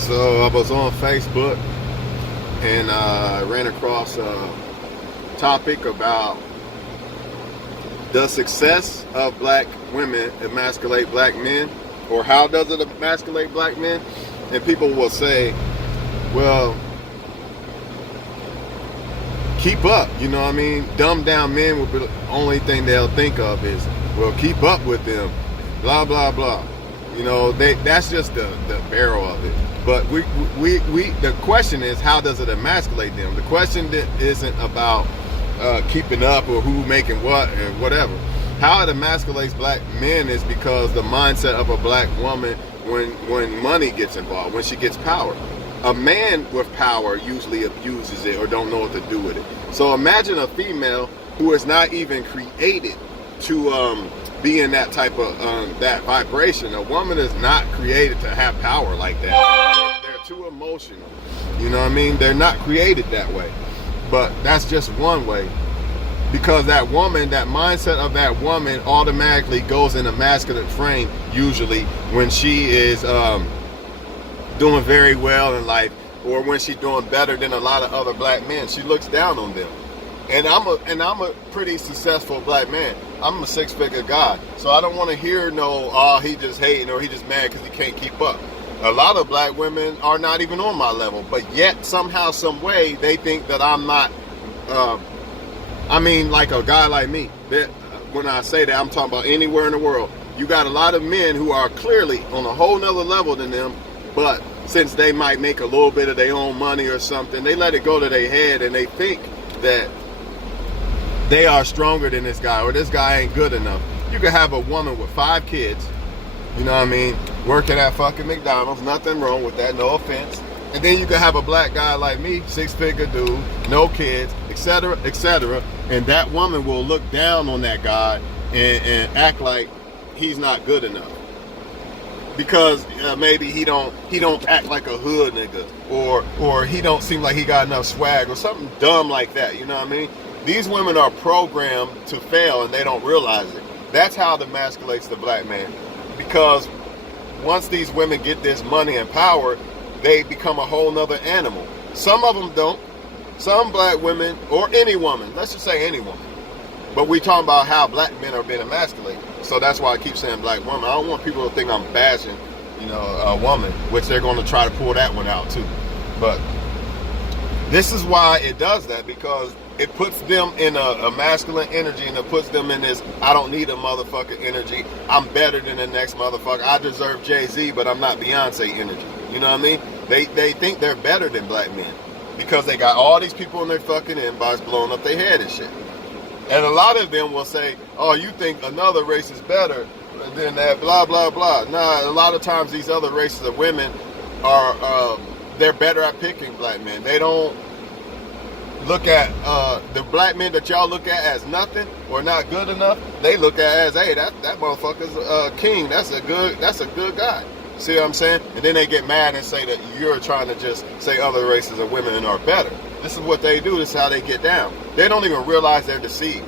So I was on Facebook and I ran across a topic about the success of black women emasculate black men, or how does it emasculate black men? And people will say, well, keep up, you know what I mean? Dumb down men will be the only thing they'll think of is, well, keep up with them, blah, blah, blah. You know, that's just the barrel of it. But the question is, how does it emasculate them? The question isn't about keeping up or who making what or whatever. How it emasculates black men is because the mindset of a black woman when money gets involved, when she gets power. A man with power usually abuses it or don't know what to do with it. So imagine a female who is not even created to be in that type of that vibration. A woman is not created to have power like that. They're too emotional. You know what I mean? They're not created that way. But that's just one way. Because that woman, that mindset of that woman automatically goes in a masculine frame, usually when she is doing very well in life, or when she's doing better than a lot of other black men. She looks down on them. And I'm a pretty successful black man. I'm a six-figure guy. So I don't want to hear he just hating or he just mad because he can't keep up. A lot of black women are not even on my level, but yet somehow, some way, they think that I'm not, like a guy like me. When I say that, I'm talking about anywhere in the world. You got a lot of men who are clearly on a whole nother level than them, but since they might make a little bit of their own money or something, they let it go to their head and they think that they are stronger than this guy, or this guy ain't good enough. You could have a woman with 5 kids, you know what I mean, working at fucking McDonald's, nothing wrong with that, no offense. And then you could have a black guy like me, 6-figure dude, no kids, etc., etc. And that woman will look down on that guy and act like he's not good enough. Because maybe he don't act like a hood nigga, or he don't seem like he got enough swag, or something dumb like that, you know what I mean? These women are programmed to fail and they don't realize it. That's how it emasculates the black man. Because once these women get this money and power, they become a whole nother animal. Some of them don't. Some black women, or any woman, let's just say any woman. But we talking about how black men are being emasculated. So that's why I keep saying black woman. I don't want people to think I'm bashing, a woman, which they're going to try to pull that one out too. But this is why it does that, because it puts them in a masculine energy, and it puts them in this, I don't need a motherfucker energy. I'm better than the next motherfucker. I deserve Jay-Z, but I'm not Beyonce energy. You know what I mean? They think they're better than black men because they got all these people in their fucking inbox blowing up their head and shit. And a lot of them will say, oh, you think another race is better than that, blah, blah, blah. Nah, a lot of times these other races of women are, they're better at picking black men. They don't look at the black men that y'all look at as nothing or not good enough. They look at as, hey, that motherfucker's a king. That's a good guy. See what I'm saying? And then they get mad and say that you're trying to just say other races of women are better. This is what they do. This is how they get down. They don't even realize they're deceived.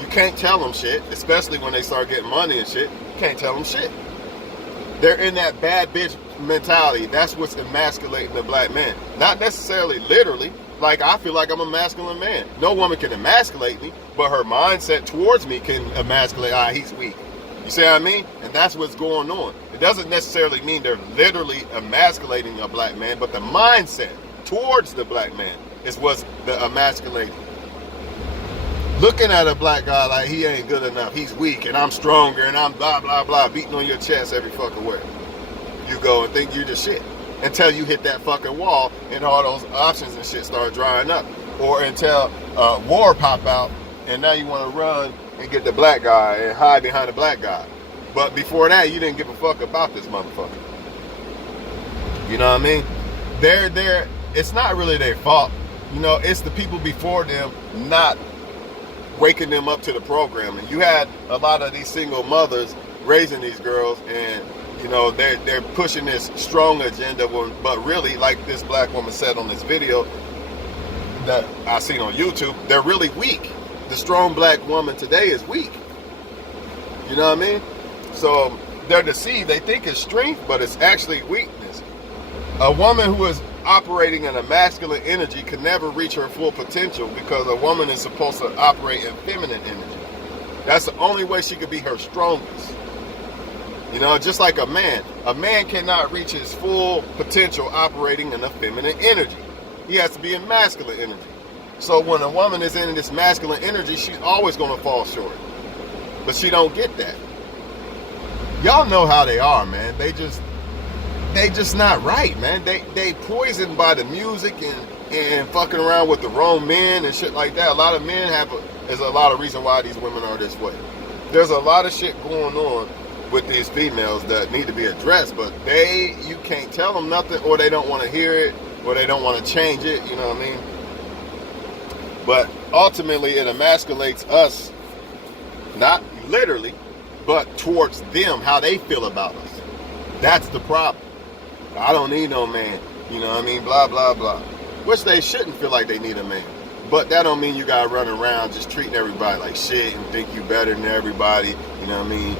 You can't tell them shit, especially when they start getting money and shit. You can't tell them shit. They're in that bad bitch mentality. That's what's emasculating the black man. Not necessarily literally. Like, I feel like I'm a masculine man. No woman can emasculate me, but her mindset towards me can emasculate, he's weak. You see what I mean? And that's what's going on. It doesn't necessarily mean they're literally emasculating a black man, but the mindset towards the black man is what's the emasculating. Looking at a black guy like he ain't good enough, he's weak, and I'm stronger, and I'm blah, blah, blah, beating on your chest every fucking way. You go and think you the shit. Until you hit that fucking wall and all those options and shit start drying up. Or until war pop out and now you want to run and get the black guy and hide behind the black guy. But before that, you didn't give a fuck about this motherfucker. You know what I mean? It's not really their fault. It's the people before them not waking them up to the program. And you had a lot of these single mothers raising these girls, and they're pushing this strong agenda, but really, like this black woman said on this video that I seen on YouTube, they're really weak. The strong black woman today is weak. You know what I mean? So they're deceived. They think it's strength, but it's actually weakness. A woman who is operating in a masculine energy can never reach her full potential because a woman is supposed to operate in feminine energy. That's the only way she could be her strongest. You know, just like a man cannot reach his full potential operating in a feminine energy. He has to be in masculine energy. So when a woman is in this masculine energy, she's always going to fall short. But she don't get that. Y'all know how they are, man. They just not right, man. They poisoned by the music and fucking around with the wrong men and shit like that. A lot of men there's a lot of reason why these women are this way. There's a lot of shit going on with these females that need to be addressed, but you can't tell them nothing, or they don't want to hear it, or they don't want to change it, you know what I mean? But ultimately it emasculates us, not literally, but towards them, how they feel about us. That's the problem. I don't need no man, you know what I mean? Blah, blah, blah. Which they shouldn't feel like they need a man. But that don't mean you gotta run around just treating everybody like shit and think you better than everybody, you know what I mean?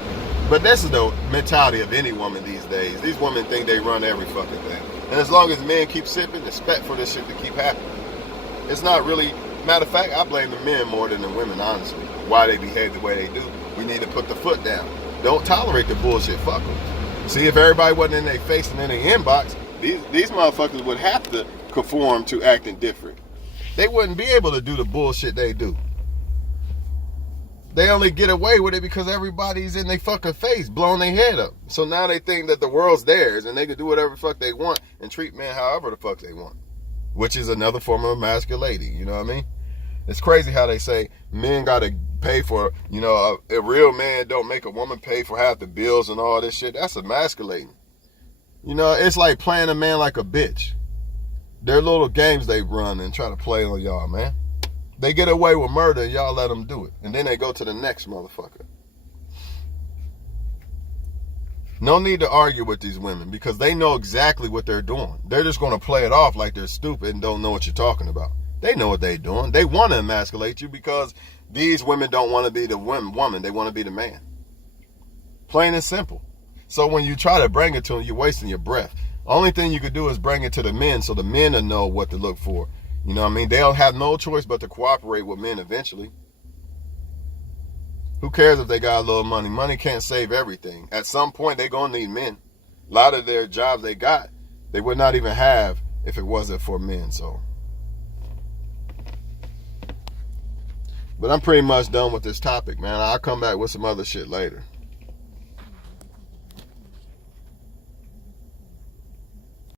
But this is the mentality of any woman these days. These women think they run every fucking thing. And as long as men keep sipping, expect for this shit to keep happening. It's not really, matter of fact, I blame the men more than the women, honestly. Why they behave the way they do. We need to put the foot down. Don't tolerate the bullshit, fuck them. See, if everybody wasn't in their face and in their inbox, these motherfuckers would have to conform to acting different. They wouldn't be able to do the bullshit they do. They only get away with it because everybody's in their fucking face, blowing their head up. So now they think that the world's theirs and they can do whatever the fuck they want and treat men however the fuck they want. Which is another form of emasculating, you know what I mean? It's crazy how they say men gotta pay for, you know, a real man don't make a woman pay for half the bills and all this shit. That's emasculating. You know, it's like playing a man like a bitch. They're little games they run and try to play on y'all, man. They get away with murder and y'all let them do it. And then they go to the next motherfucker. No need to argue with these women because they know exactly what they're doing. They're just going to play it off like they're stupid and don't know what you're talking about. They know what they're doing. They want to emasculate you because these women don't want to be the woman. They want to be the man. Plain and simple. So when you try to bring it to them, you're wasting your breath. Only thing you could do is bring it to the men so the men will know what to look for. You know what I mean? They'll have no choice but to cooperate with men eventually. Who cares if they got a little money? Money can't save everything. At some point, they're going to need men. A lot of their jobs they got, they would not even have if it wasn't for men. So, but I'm pretty much done with this topic, man. I'll come back with some other shit later.